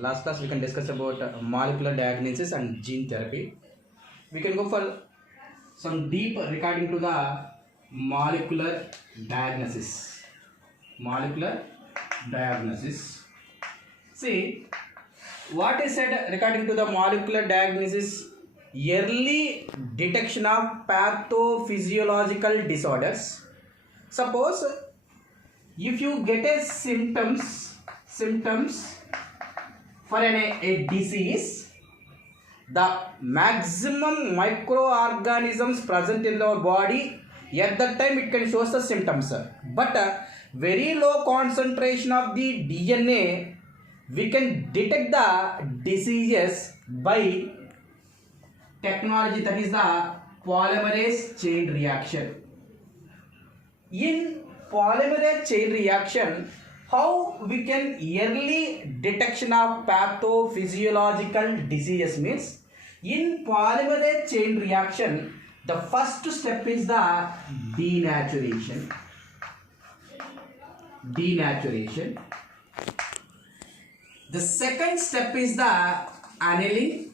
last class we can discuss about molecular diagnosis and gene therapy. We can go for some deep regarding to the molecular diagnosis. Molecular diagnosis. See, what is said regarding to the molecular diagnosis? Early detection of pathophysiological disorders. Suppose if you get a symptoms for a disease, the maximum microorganisms present in our body, at that time it can show the symptoms. But very low concentration of the DNA, we can detect the diseases by technology, that is the polymerase chain reaction. In polymerase chain reaction, how we can early detection of pathophysiological diseases means, in polymerase chain reaction, the first step is the denaturation. The second step is the annealing,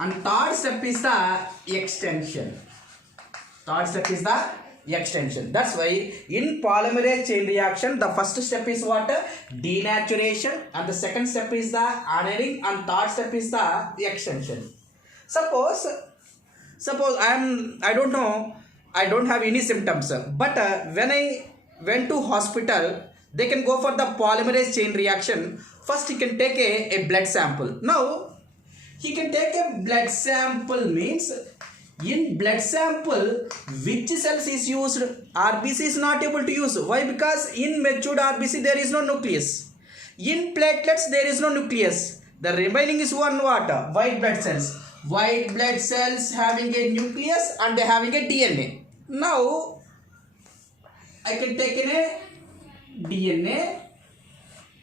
and third step is the extension. That's why in polymerase chain reaction, the first step is what? Denaturation, and the second step is the annealing, and third step is the extension. Suppose I don't know, I don't have any symptoms, but when I went to hospital, they can go for the polymerase chain reaction. First he can take a blood sample. Now he can take a blood sample means, in blood sample which cells is used? RBC is not able to use. Why? Because in matured RBC there is no nucleus. In platelets there is no nucleus. The remaining is one what? White blood cells. White blood cells having a nucleus and they having a DNA. Now I can take in a DNA.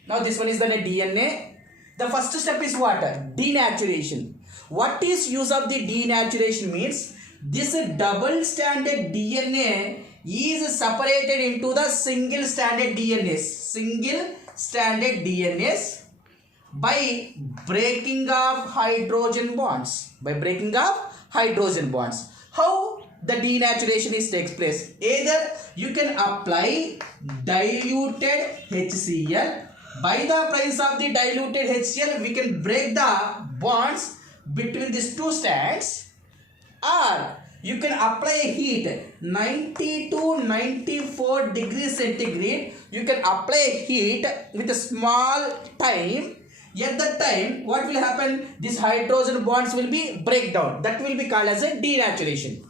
Now this one is the DNA. The first step is what? Denaturation. What is use of the denaturation means, this double stranded DNA is separated into the single stranded DNAs by breaking of hydrogen bonds. How the denaturation takes place? Either you can apply diluted HCl. By the presence of the diluted HCl, we can break the bonds between these two strands, or you can apply a heat 90 to 94 degrees centigrade. You can apply a heat with a small time. At that time, what will happen? These hydrogen bonds will be break down. That will be called as a denaturation.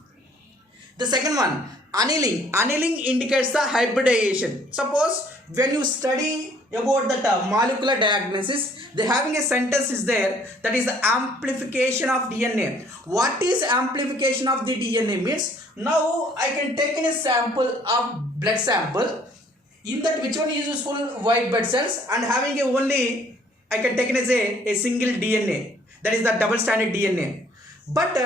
The second one, annealing. Annealing indicates the hybridization. Suppose when you study about that molecular diagnosis, they having a sentence is there, that is the amplification of DNA. What is amplification of the DNA means? Now I can take in a sample of blood sample. In that, which one is useful? White blood cells, and having a only, I can take in as a single DNA, that is the double stranded DNA. But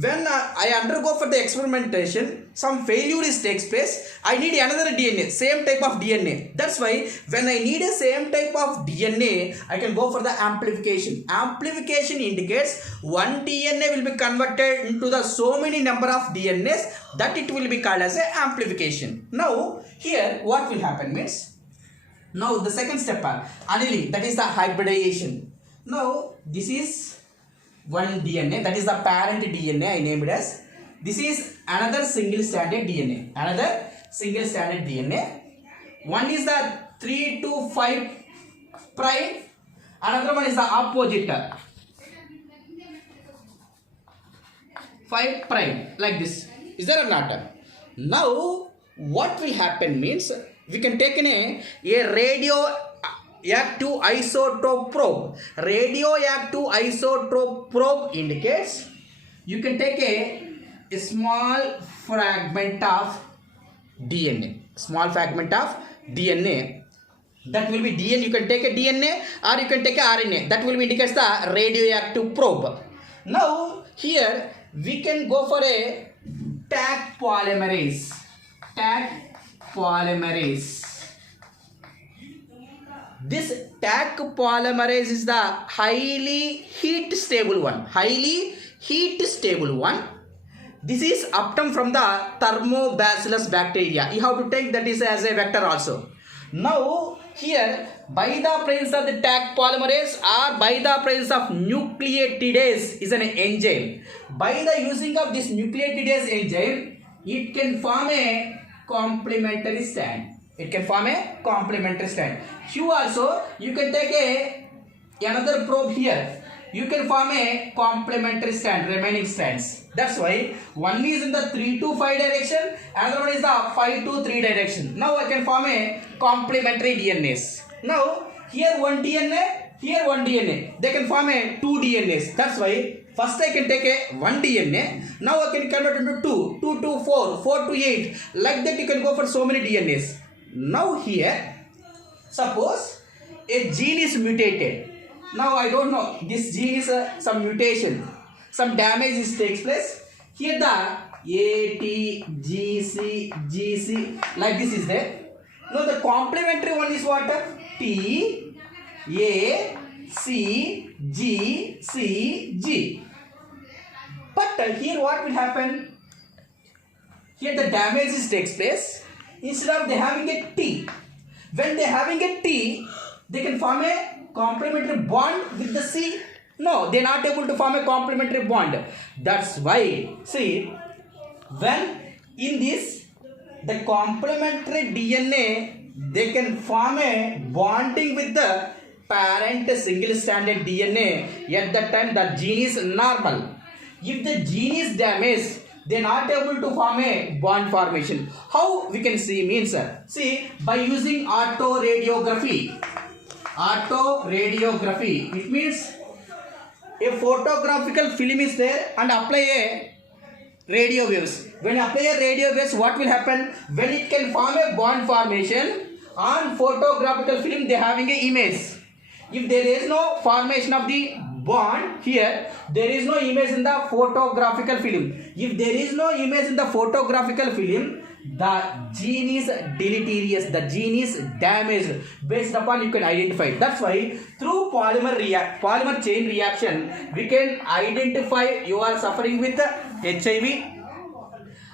when I undergo for the experimentation, some failure takes place, I need another DNA, same type of DNA. That's why when I need a same type of DNA, I can go for the amplification. Amplification indicates one DNA will be converted into the so many number of DNAs, that it will be called as a amplification. Now here what will happen means, now the second step, annealing, that is the hybridization. Now this is one DNA, that is the parent DNA, I named it as. This is another single stranded DNA. One is the 3 to 5 prime, another one is the opposite 5 prime, like this. Is there or not? Now what will happen means, we can take in a radioactive isotope probe. Radioactive isotope probe indicates, you can take a small fragment of DNA. That will be DNA. You can take a DNA or you can take a RNA. That will be indicates the radioactive probe. Now here we can go for a Taq polymerase. This Taq polymerase is the highly heat stable one. Highly heat stable one. This is obtained from the thermobacillus bacteria. You have to take that is as a vector also. Now here by the presence of the Taq polymerase or by the presence of nucleotidase is an enzyme. By the using of this nucleotidase enzyme, it can form a complementary strand. It can form a complementary strand. Here also you can take another probe here. You can form a complementary strand, remaining strands. That's why one is in the 3 to 5 direction, another one is the 5 to 3 direction. Now I can form a complementary DNAs. Now here one DNA, here one DNA. They can form a 2 DNAs. That's why first I can take a 1 DNA. Now I can convert into 2, 2 to 4, 4 to 8. Like that you can go for so many DNAs. Now here, suppose a gene is mutated. Now I don't know, this gene is some mutation, some damage takes place. Here the A, T, G, C, G, C, like this is there. Now the complementary one is what? T, A, C, G, C, G. But here what will happen? Here the damage takes place. Instead of they having a T, when they having a T, they can form a complementary bond with the C. No, they are not able to form a complementary bond. That's why, see, when in this, the complementary DNA, they can form a bonding with the parent single stranded DNA. At that time, the gene is normal. If the gene is damaged, they are not able to form a bond formation. How we can see means, see, by using autoradiography. Autoradiography, it means a photographical film is there and apply a radio waves. When you apply a radio waves, what will happen? When it can form a bond formation on photographical film, they having a image. If there is no formation of the bond here, there is no image in the photographical film. If there is no image in the photographical film, the gene is deleterious, the gene is damaged. Based upon you can identify. That's why through polymer chain reaction, we can identify you are suffering with HIV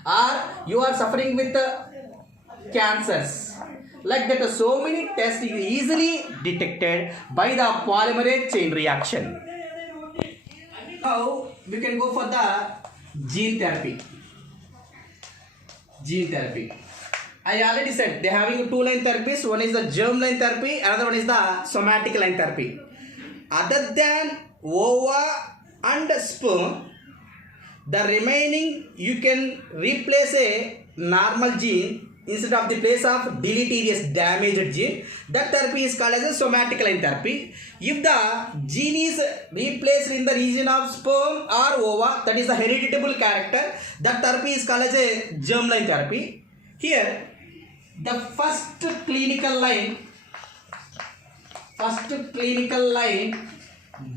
or you are suffering with cancers. Like that, so many tests is easily detected by the polymerase chain reaction. Now we can go for the gene therapy. Gene therapy. I already said they are having 2 line therapies. One is the germ line therapy, another one is the somatic line therapy. Other than ova and sperm, the remaining you can replace a normal gene instead of the place of deleterious damaged gene. That therapy is called as a somatic line therapy. If the gene is replaced in the region of sperm or ova, that is the heritable character, that therapy is called as a germ line therapy. Here, the first clinical line,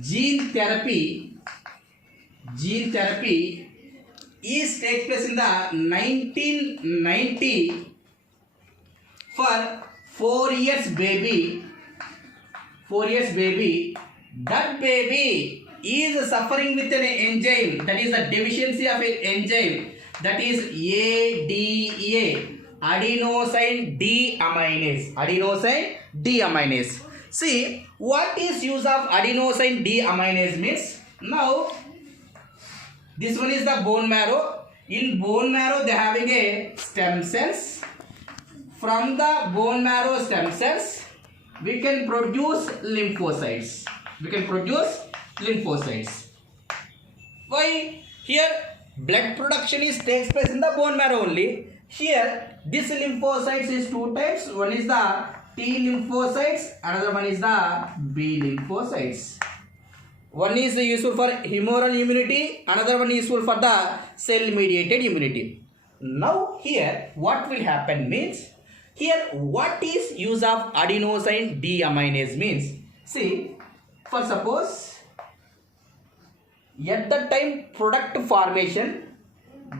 gene therapy is take place in the 1990 for 4 years baby. That baby is suffering with an enzyme, that is the deficiency of an enzyme, that is ADA, adenosine deaminase. See, what is use of adenosine deaminase means? Now this one is the bone marrow. In bone marrow they having a stem cells. From the bone marrow stem cells, we can produce lymphocytes. Why? Here blood production takes place in the bone marrow only. Here this lymphocytes is 2 types. One is the T lymphocytes, another one is the B lymphocytes. One is useful for humoral immunity, another one is useful for the cell mediated immunity. Now here what will happen means, here what is use of adenosine deaminase means? See, for suppose at the time product formation,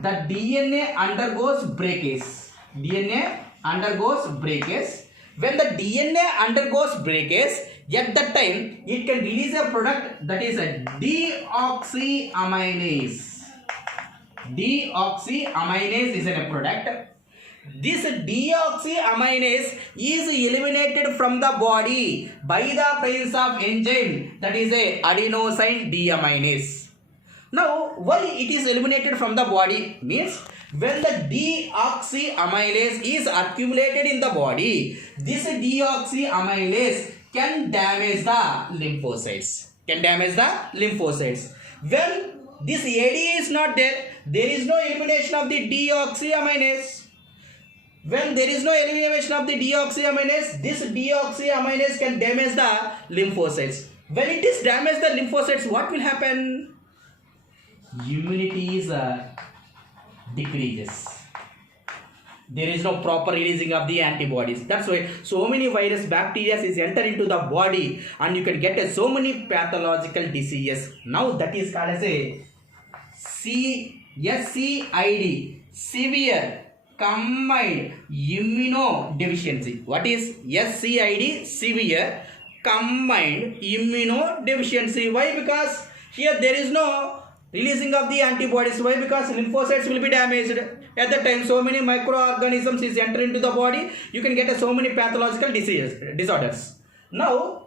the DNA undergoes breakage. When the DNA undergoes breakage, at that time it can release a product that is a deoxyaminase. Deoxyaminase is a product. This deoxyaminase is eliminated from the body by the presence of enzyme that is a adenosine deaminase. Now, why it is eliminated from the body means when the deoxyaminase is accumulated in the body, this deoxyaminase can damage the lymphocytes. When this ADA is not there, there is no elimination of the deoxyaminase. When there is no elimination of the deoxyaminase, this deoxyaminase can damage the lymphocytes. When it is damage the lymphocytes, what will happen? Immunity is decreases. There is no proper releasing of the antibodies. That's why so many virus bacteria is enter into the body and you can get so many pathological diseases. Now that is called as a SCID, severe combined immunodeficiency. What is SCID? Severe combined immunodeficiency. Why? Because here there is no releasing of the antibodies. Why? Because lymphocytes will be damaged. At that time, so many microorganisms is enter into the body. You can get so many pathological disorders. Now,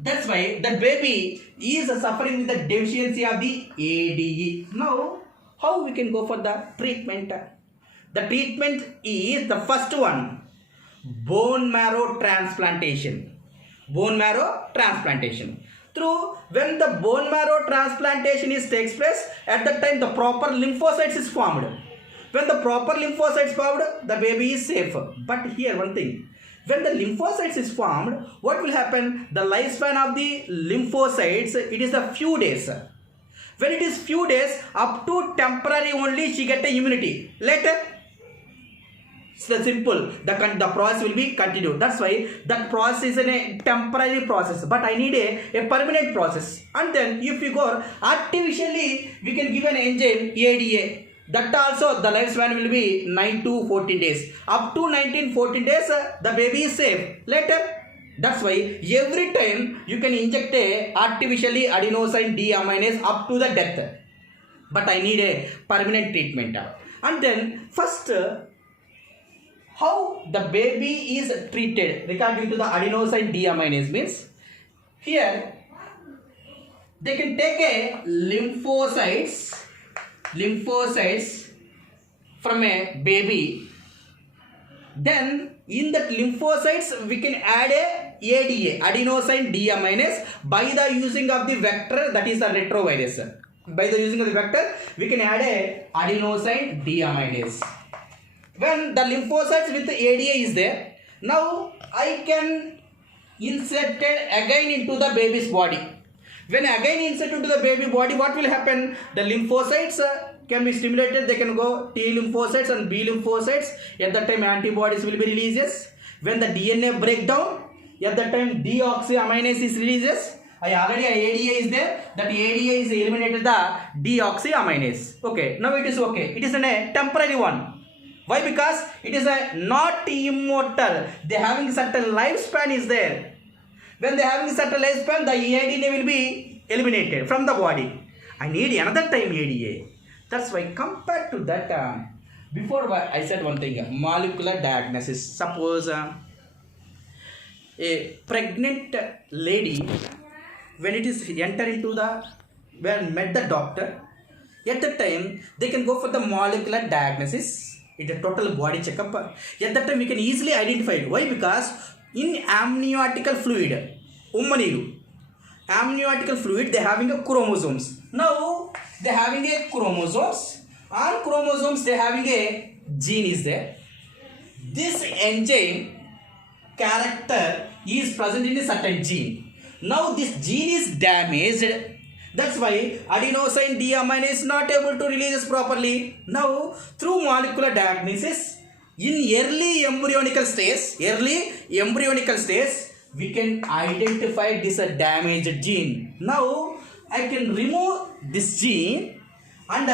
that's why the baby is suffering with the deficiency of the ADE. Now, how we can go for the treatment? The treatment is the first one, bone marrow transplantation. Bone marrow transplantation. Through when the bone marrow transplantation takes place, at that time the proper lymphocytes is formed. When the proper lymphocytes formed, the baby is safe. But here one thing, when the lymphocytes is formed, what will happen? The lifespan of the lymphocytes, it is a few days. When it is few days, up to temporary only she get a immunity. Later, it's simple. The process will be continued. That's why that process is a temporary process. But I need a permanent process. And then if you go artificially, we can give an enzyme ADA. That also the lifespan will be 9 to 14 days. Up to 19-14 days, the baby is safe. Later, that's why every time you can inject a artificially adenosine deaminase up to the death. But I need a permanent treatment. And then first, how the baby is treated regarding to the adenosine deaminase means here they can take a lymphocytes from a baby. Then in that lymphocytes we can add a ADA, adenosine deaminase, by the using of the vector, that is the retrovirus. By the using of the vector we can add a adenosine deaminase. When the lymphocytes with the ADA is there, now I can insert it again into the baby's body. When again insert into the baby body, what will happen? The lymphocytes can be stimulated. They can go T lymphocytes and B lymphocytes. At that time antibodies will be releases. When the DNA breakdown, at that time deoxyaminase is releases. ADA is there. That ADA is eliminated the deoxyaminase. Okay, now it is okay. It is a temporary one. Why? Because it is a not immortal. They having certain lifespan is there. When they having certain lifespan, the ADA will be eliminated from the body. I need another time ADA. That's why compared to that, before I said one thing, molecular diagnosis. Suppose a pregnant lady, when it is enter into the, when met the doctor, at the time they can go for the molecular diagnosis. It's a total body checkup. At that time we can easily identify it. Why? Because in amniotical fluid, amniotical fluid, they having a chromosomes. Now they having a chromosomes. On chromosomes they having a gene is there. This enzyme character is present in a certain gene. Now this gene is damaged. That's why adenosine deaminase is not able to release this properly. Now through molecular diagnosis, in early embryonical stage, we can identify this damaged gene. Now I can remove this gene and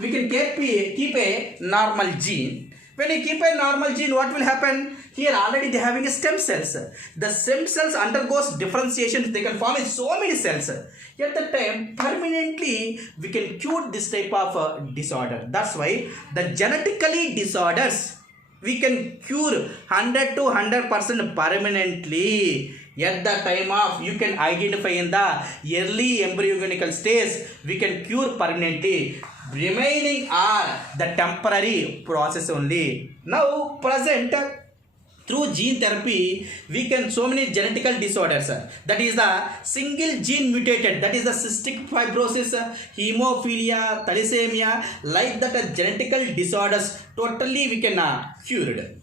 we can keep a normal gene. When you keep a normal gene, what will happen? Here already they having a stem cells. The stem cells undergoes differentiation. They can form in so many cells. At the time, permanently we can cure this type of disorder. That's why the genetically disorders we can cure 100 to 100% permanently. At the time of you can identify in the early embryogenical stage, we can cure permanently. Remaining are the temporary process only. Now present through gene therapy we can so many genetical disorders, that is the single gene mutated, that is the cystic fibrosis, hemophilia, thalassemia, like that genetical disorders totally we can cured.